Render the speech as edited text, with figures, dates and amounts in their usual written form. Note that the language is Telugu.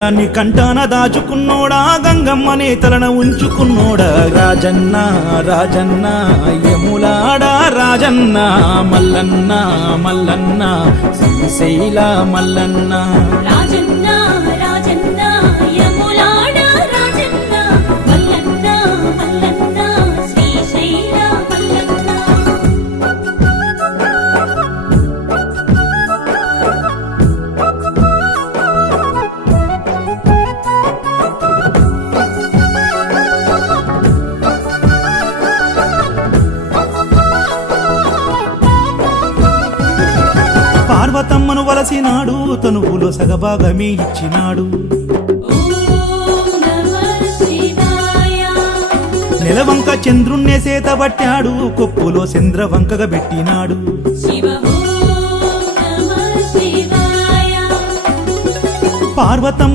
నీ కంటాన దాచుకున్నోడా గంగమ్మని తలన ఉంచుకున్నోడా రాజన్న రాజన్న యములాడా రాజన్న మల్లన్న మల్లన్న శ్రీశైల మల్లన్న రాజన్న రాజన్న యములాడా రాజన్న మల్లన్న మల్లన్న శ్రీశైల మల్లన్న పార్వతమ్మను వలసినాడు తనువులో సగభాగమే ఇచ్చినాడు ఓం నమః శివాయ నెలవంక చంద్రుణ్ణే సేతబట్టాడు కొప్పులో చంద్రవంకగా పెట్టినాడు శివ ఓం నమః శివాయ పార్వతమ్మ